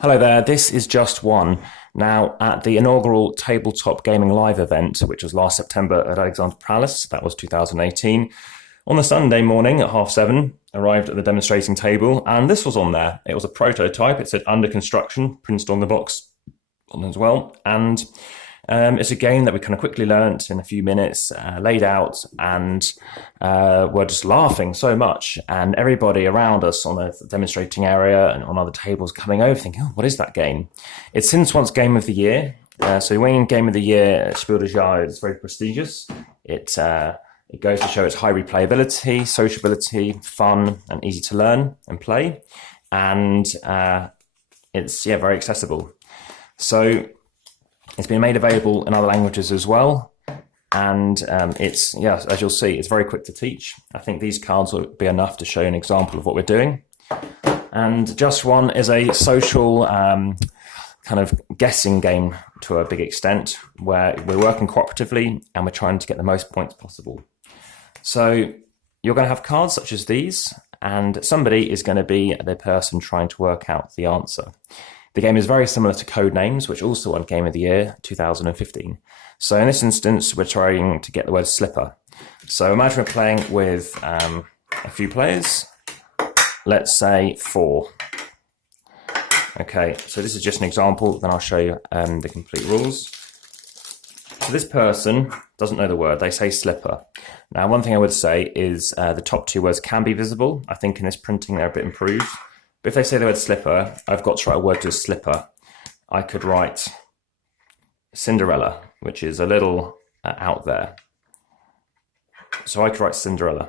Hello there, this is Just One. Now, at the inaugural Tabletop Gaming Live event, which was last September at Alexandra Palace, that was 2018, on the Sunday morning at 7:30, arrived at the demonstrating table, and this was on there. It was a prototype, it said under construction, printed on the box as well, and it's a game that we kind of quickly learnt in a few minutes, laid out, and were just laughing so much. And everybody around us on the demonstrating area and on other tables coming over thinking, oh, what is that game? It's since once Game of the Year. So winning Game of the Year, Spiel des Jahres, is very prestigious. It goes to show its high replayability, sociability, fun, and easy to learn and play. And it's, very accessible. So it's been made available in other languages as well, and it's, as you'll see, it's very quick to teach. I think these cards will be enough to show you an example of what we're doing. And Just One is a social kind of guessing game to a big extent, where we're working cooperatively and we're trying to get the most points possible. So you're going to have cards such as these, and somebody is going to be the person trying to work out the answer. The game is very similar to Codenames, which also won Game of the Year 2015. So in this instance, we're trying to get the word slipper. So imagine we're playing with a few players. Let's say 4. Okay, so this is just an example, then I'll show you the complete rules. So this person doesn't know the word, they say slipper. Now, one thing I would say is the top 2 words can be visible. I think in this printing they're a bit improved. But if they say the word slipper, I've got to write a word to slipper. I could write Cinderella, which is a little out there. So I could write Cinderella.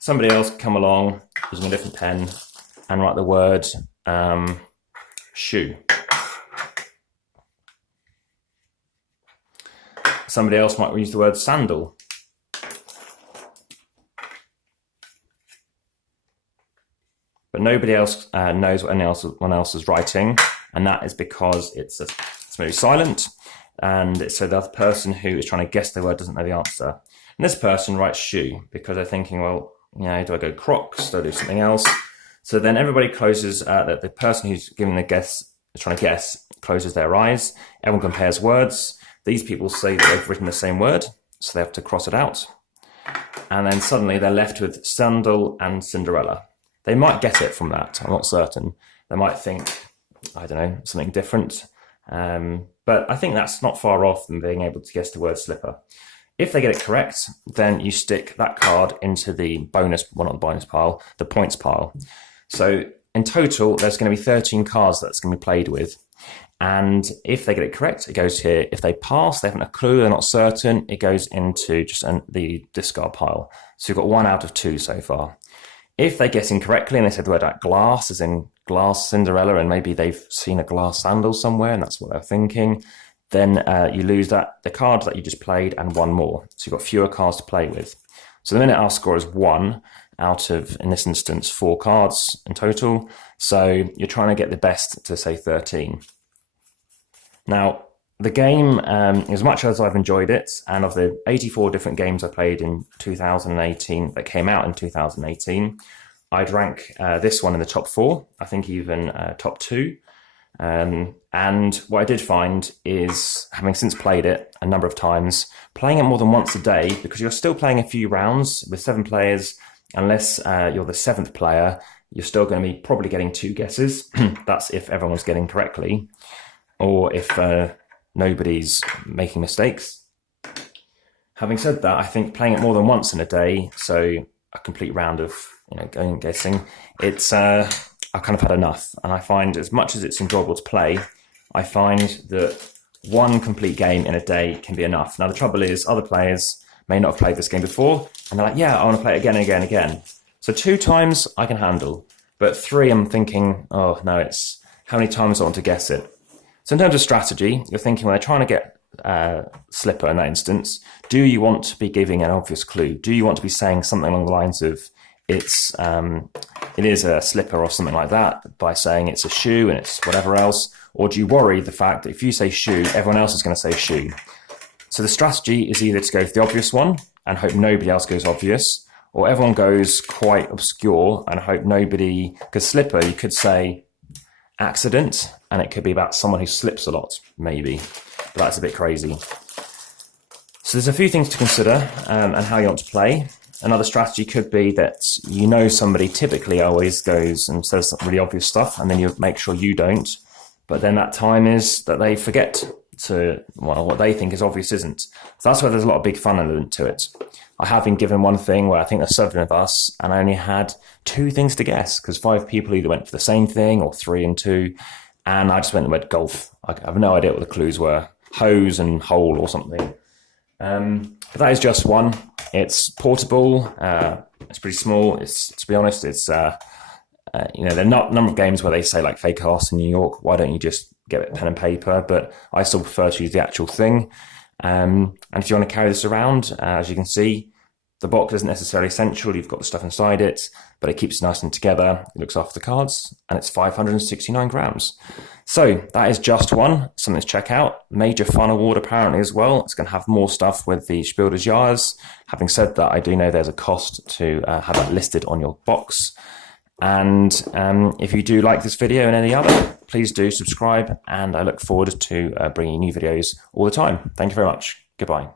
Somebody else could come along using a different pen and write the word shoe. Somebody else might use the word sandal. But nobody else knows what anyone else is writing, and that is because it's maybe silent, and so the other person who is trying to guess the word doesn't know the answer. And this person writes shoe because they're thinking, well, do I go Crocs? Do I do something else? So then everybody closes, the person who's giving the guess, is trying to guess, closes their eyes. Everyone compares words. These people say that they've written the same word, so they have to cross it out. And then suddenly they're left with sandal and Cinderella. They might get it from that, I'm not certain. They might think, I don't know, something different. But I think that's not far off from being able to guess the word slipper. If they get it correct, then you stick that card into the bonus, well, not the bonus pile, the points pile. So in total, there's going to be 13 cards that's going to be played with. And if they get it correct, it goes here. If they pass, they haven't a clue, they're not certain, it goes into just the discard pile. So you've got 1 out of 2 so far. If they guess incorrectly and they said the word like glass, as in glass Cinderella, and maybe they've seen a glass sandal somewhere and that's what they're thinking, then you lose the card that you just played and 1 more. So you've got fewer cards to play with. So the minute our score is 1 out of, in this instance, 4 cards in total. So you're trying to get the best to say 13. Now, the game, as much as I've enjoyed it, and of the 84 different games I played in 2018 that came out in 2018, I'd rank this one in the top 4, I think even top 2. And what I did find is, having since played it a number of times, playing it more than once a day, because you're still playing a few rounds with 7 players, unless you're the 7th player, you're still going to be probably getting 2 guesses. That's if everyone's getting correctly, or if nobody's making mistakes. Having said that, I think playing it more than once in a day, so a complete round of going and guessing, it's I've kind of had enough. And I find, as much as it's enjoyable to play, I find that 1 complete game in a day can be enough. Now the trouble is, other players may not have played this game before, and they're like, yeah, I want to play it again and again and again. So 2 times I can handle, but 3 I'm thinking, oh no, it's how many times I want to guess it. So in terms of strategy, you're thinking, when they're trying to get slipper in that instance, do you want to be giving an obvious clue? Do you want to be saying something along the lines of, it is a slipper or something like that, by saying it's a shoe and it's whatever else? Or do you worry the fact that if you say shoe, everyone else is going to say shoe? So the strategy is either to go for the obvious one and hope nobody else goes obvious, or everyone goes quite obscure and hope nobody, because slipper, you could say accident, and it could be about someone who slips a lot, maybe. But that's a bit crazy. So there's a few things to consider and how you want to play. Another strategy could be that somebody typically always goes and says some really obvious stuff, and then you make sure you don't. But then that time is that they forget to, well, what they think is obvious isn't. So that's where there's a lot of big fun element to it. I have been given one thing where I think there's 7 of us, and I only had 2 things to guess, because 5 people either went for the same thing or 3 and 2, and I just went and went golf. I have no idea what the clues were. Hose and hole or something. But that is just one. It's portable. It's pretty small. To be honest, it's there are not a number of games where they say like Fake House in New York. Why don't you just get a pen and paper? But I still prefer to use the actual thing. And if you want to carry this around, as you can see, the box isn't necessarily essential. You've got the stuff inside it, but it keeps it nice and together. It looks after the cards, and it's 569 grams. So that is just one, something to check out. Major fun award apparently as well. It's going to have more stuff with the Spiel des Jahres. Having said that, I do know there's a cost to have that listed on your box. And if you do like this video and any other, please do subscribe, and I look forward to bringing new videos all the time. Thank you very much. Goodbye.